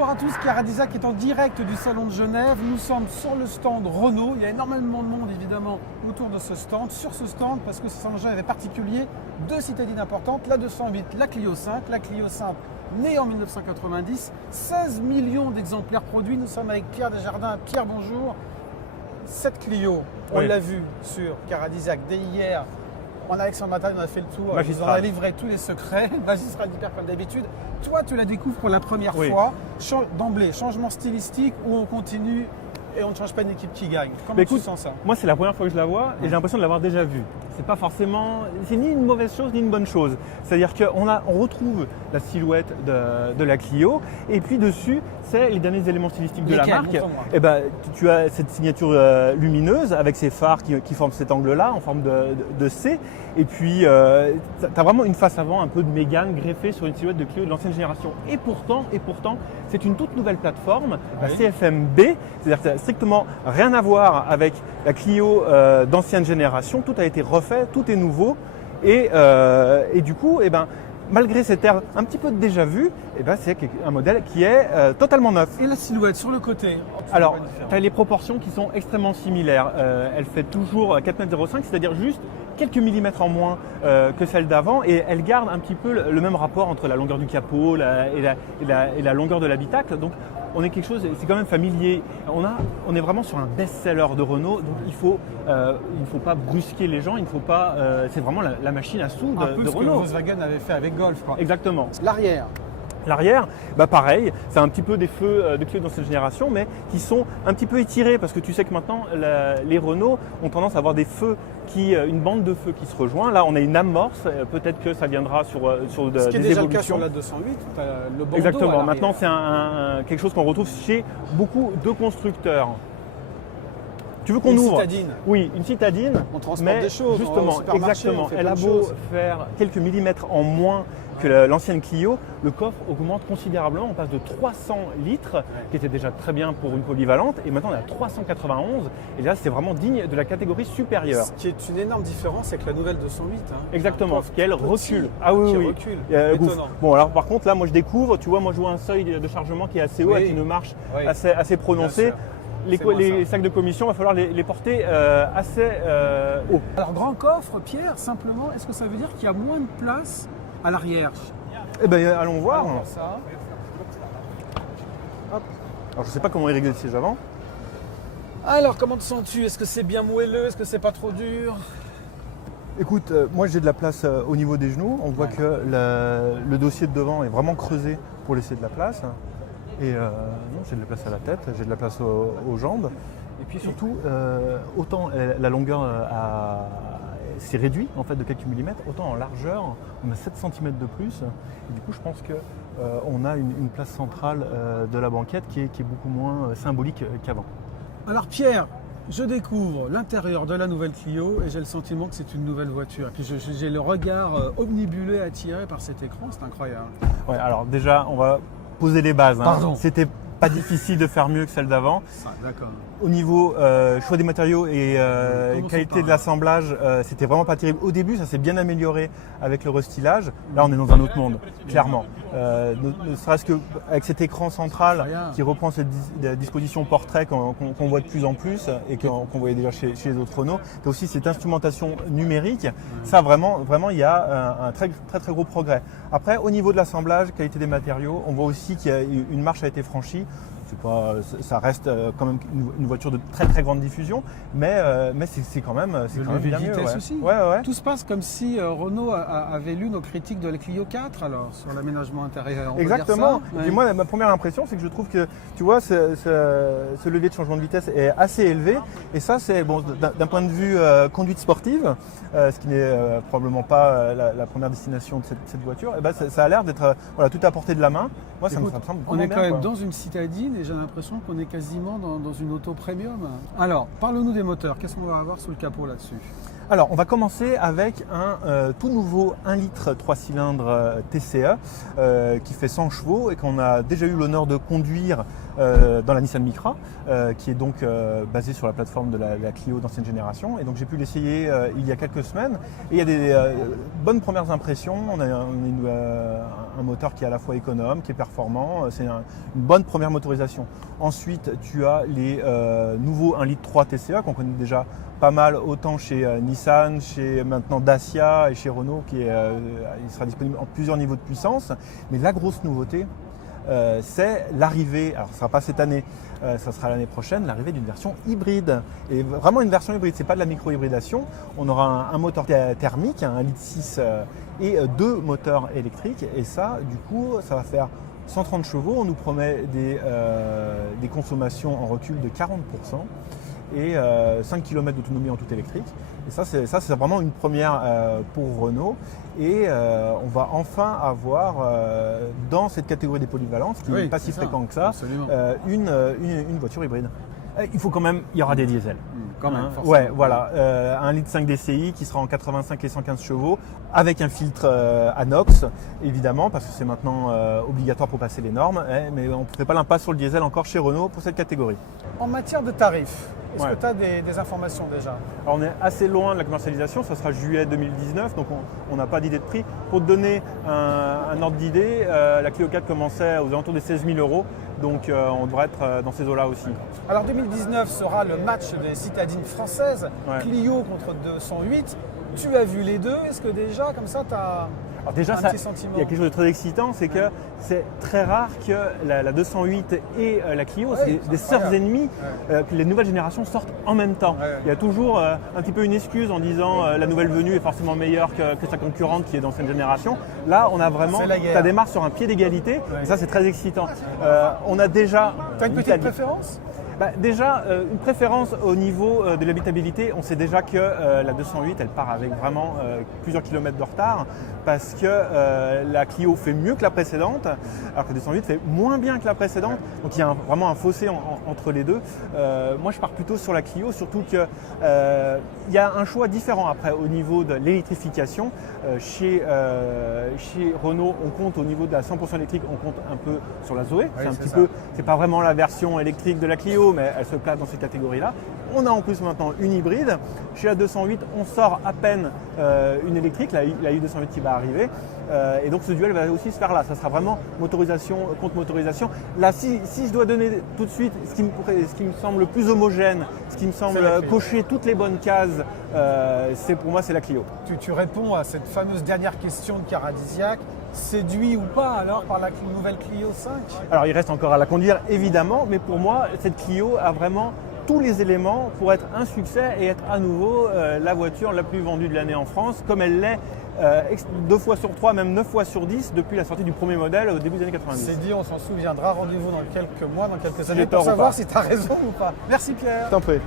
Bonjour à tous, Chiara D'Isaac est en direct du Salon de Genève. Nous sommes sur le stand Renault. Il y a énormément de monde évidemment autour de ce stand. Sur ce stand, parce que ce salon de Genève est particulier, deux citadines importantes, la 208, la Clio 5. La Clio 5 née en 1990, 16 millions d'exemplaires produits. Nous sommes avec Pierre Desjardins. Pierre, bonjour. Cette Clio, on l'a vue sur Chiara D'Isaac dès hier. On a Alexandre Matal, on a fait le tour, on a livré tous les secrets, magistral d'hyper comme d'habitude. Toi, tu la découvres pour la première fois, d'emblée, changement stylistique où on continue et on ne change pas une équipe qui gagne. Comment tu sens ça? Moi, c'est la première fois que je la vois et j'ai l'impression de l'avoir déjà vue. C'est pas forcément, c'est ni une mauvaise chose ni une bonne chose. C'est-à-dire qu'on retrouve la silhouette de la Clio et puis dessus, c'est les derniers éléments stylistiques de la marque. Et ben, tu as cette signature lumineuse avec ces phares qui forment cet angle-là en forme de C. Et puis, tu as vraiment une face avant un peu de Mégane greffée sur une silhouette de Clio de l'ancienne génération. Et pourtant, c'est une toute nouvelle plateforme, la CFM-B. C'est-à-dire que ça n'a strictement rien à voir avec la Clio d'ancienne génération. Tout a été refait, tout est nouveau. Et du coup, malgré cet air un petit peu de déjà vu, c'est un modèle qui est totalement neuf. Et la silhouette sur le côté? Alors, tu as les proportions qui sont extrêmement similaires. Elle fait toujours 4,05 m, c'est-à-dire juste quelques millimètres en moins que celle d'avant, et elle garde un petit peu le même rapport entre la longueur du capot et la longueur de l'habitacle. Donc, on est quelque chose, c'est quand même familier. On est vraiment sur un best-seller de Renault, donc il ne faut pas brusquer les gens, il ne faut pas. C'est vraiment la machine à sous de Renault. Un peu ce que Volkswagen avait fait avec Golf, quoi. Exactement. L'arrière, pareil, c'est un petit peu des feux de Clio d'ancienne génération, mais qui sont un petit peu étirés, parce que tu sais que maintenant, les Renault ont tendance à avoir des feux une bande de feux qui se rejoint. Là, on a une amorce, peut-être que ça viendra sur ce qui est des déjà évolutions. le cas sur la 208, tu as le bandeau. Exactement, maintenant c'est quelque chose qu'on retrouve chez beaucoup de constructeurs. Tu veux qu'on ouvre? Une citadine. Oui, une citadine. On transporte des choses. Justement, exactement. Elle a beau faire quelques millimètres en moins que l'ancienne Clio, le coffre augmente considérablement. On passe de 300 litres, qui était déjà très bien pour une polyvalente, et maintenant on est à 391. Et là, c'est vraiment digne de la catégorie supérieure. Ce qui est une énorme différence avec la nouvelle 208. Exactement, ce qu'elle recule. Recule. Étonnant. Bon, alors par contre, là, moi je découvre, tu vois, moi je vois un seuil de chargement qui est assez haut, avec une marche assez prononcée. Les sacs de commission, il va falloir les porter assez haut. Alors, grand coffre, Pierre, simplement, est-ce que ça veut dire qu'il y a moins de place à l'arrière? Allons voir. Allons voir ça. Hop. Alors, je ne sais pas comment il règle le siège avant. Alors, comment te sens-tu? Est-ce que c'est bien moelleux? Est-ce que c'est pas trop dur? Écoute, moi j'ai de la place au niveau des genoux. On voit que le dossier de devant est vraiment creusé pour laisser de la place. Et j'ai de la place à la tête, j'ai de la place aux jambes. Et puis surtout, autant la longueur s'est réduite en fait de quelques millimètres, autant en largeur, on a 7 cm de plus. Et du coup, je pense qu'on a une place centrale de la banquette qui est beaucoup moins symbolique qu'avant. Alors Pierre, je découvre l'intérieur de la nouvelle Clio et j'ai le sentiment que c'est une nouvelle voiture. Et puis j'ai le regard omnibulé attiré par cet écran, c'est incroyable. Ouais, alors déjà, on va poser les bases. Pardon. C'était pas difficile de faire mieux que celle d'avant. D'accord. Au niveau choix des matériaux et qualité de l'assemblage, c'était vraiment pas terrible. Au début, ça s'est bien amélioré avec le restylage. Là, on est dans un autre monde, clairement. Ne serait-ce qu'avec cet écran central qui reprend cette disposition portrait qu'on voit de plus en plus et qu'on voyait déjà chez les autres Renault. Et aussi cette instrumentation numérique. Ça, vraiment, il y a un très, très, très gros progrès. Après, au niveau de l'assemblage, qualité des matériaux, on voit aussi qu'une marche a été franchie. Ça reste quand même une voiture de très très grande diffusion, mais c'est quand même bien mieux. Aussi. Tout se passe comme si Renault avait lu nos critiques de la Clio 4 alors sur l'aménagement intérieur. Exactement. Et puis moi, ma première impression, c'est que je trouve que tu vois ce levier de changement de vitesse est assez élevé, et ça c'est bon d'un point de vue conduite sportive, ce qui n'est probablement pas la première destination de cette voiture. Et ça a l'air d'être tout à portée de la main. Moi, ça me semble on est bien, quand même dans une citadine et j'ai l'impression qu'on est quasiment dans une auto premium. Alors, parle-nous des moteurs. Qu'est-ce qu'on va avoir sous le capot là-dessus? Alors, on va commencer avec un tout nouveau 1 litre 3 cylindres TCE qui fait 100 chevaux et qu'on a déjà eu l'honneur de conduire dans la Nissan Micra, qui est donc basée sur la plateforme de la Clio d'ancienne génération. Et donc, j'ai pu l'essayer il y a quelques semaines. Et il y a des bonnes premières impressions. On a un moteur qui est à la fois économe, qui est performant. C'est une bonne première motorisation. Ensuite, tu as les nouveaux 1 litre 3 TCE qu'on connaît déjà pas mal, autant chez Nissan, chez maintenant Dacia et chez Renault, il sera disponible en plusieurs niveaux de puissance. Mais la grosse nouveauté, c'est l'arrivée, alors ce ne sera pas cette année, ça sera l'année prochaine, l'arrivée d'une version hybride. Et vraiment une version hybride, ce n'est pas de la micro-hybridation. On aura un moteur thermique, un 1,6 litre et 2 moteurs électriques. Et ça, du coup, ça va faire 130 chevaux. On nous promet des consommations en recul de 40%. Et 5 km d'autonomie en tout électrique. Et ça, c'est vraiment une première pour Renault. Et on va enfin avoir dans cette catégorie des polyvalences, qui n'est pas si fréquent que ça, une voiture hybride. Il faut quand même, il y aura des diesels. Quand même, forcément. Ouais, voilà. 1,5 litre DCI qui sera en 85 et 115 chevaux, avec un filtre anox, évidemment, parce que c'est maintenant obligatoire pour passer les normes. Mais on ne fait pas l'impasse sur le diesel encore chez Renault pour cette catégorie. En matière de tarifs, est-ce que tu as des informations déjà? Alors on est assez loin de la commercialisation, ça sera juillet 2019, donc on n'a pas d'idée de prix. Pour te donner un ordre d'idée, la Clio 4 commençait aux alentours des 16 000 €, donc on devrait être dans ces eaux-là aussi. Alors 2019 sera le match des citadines françaises, Ouais. Clio contre 208. Tu as vu les deux, est-ce que déjà comme ça tu as Alors déjà, un petit sentiment? il y a quelque chose de très excitant, c'est que c'est très rare que la 208 et la Clio, c'est des sœurs ennemies, que les nouvelles générations sortent en même temps. Il y a toujours un petit peu une excuse en disant la nouvelle venue est forcément meilleure que sa concurrente qui est d'ancienne génération. Là, on a vraiment, ça démarre sur un pied d'égalité, et ça c'est très excitant. On a déjà... Tu as une petite préférence? Déjà, une préférence au niveau de l'habitabilité, on sait déjà que la 208, elle part avec vraiment plusieurs kilomètres de retard parce que la Clio fait mieux que la précédente, alors que la 208 fait moins bien que la précédente. Donc il y a vraiment un fossé entre les deux. Moi, je pars plutôt sur la Clio, surtout qu'il y a un choix différent après au niveau de l'électrification. Chez Renault, on compte au niveau de la 100% électrique, on compte un peu sur la Zoé. C'est pas vraiment la version électrique de la Clio, mais elle se place dans cette catégorie-là. On a en plus maintenant une hybride. Chez la 208, on sort à peine une électrique, la i208 qui va arriver. Et donc ce duel va aussi se faire là. Ça sera vraiment motorisation contre motorisation. Là, si je dois donner tout de suite ce qui me semble le plus homogène, ce qui me semble cocher toutes les bonnes cases, pour moi c'est la Clio. Tu réponds à cette fameuse dernière question de Caradisiac. Séduit ou pas alors par la nouvelle Clio 5? Alors il reste encore à la conduire évidemment, mais pour moi cette Clio a vraiment tous les éléments pour être un succès et être à nouveau la voiture la plus vendue de l'année en France, comme elle l'est 2 fois sur 3, même 9 fois sur 10 depuis la sortie du premier modèle au début des années 90. C'est dit, on s'en souviendra. Rendez-vous dans quelques mois, dans quelques années j'ai tort pour savoir ou pas. si tu as raison ou pas. Merci Pierre. T'en prie.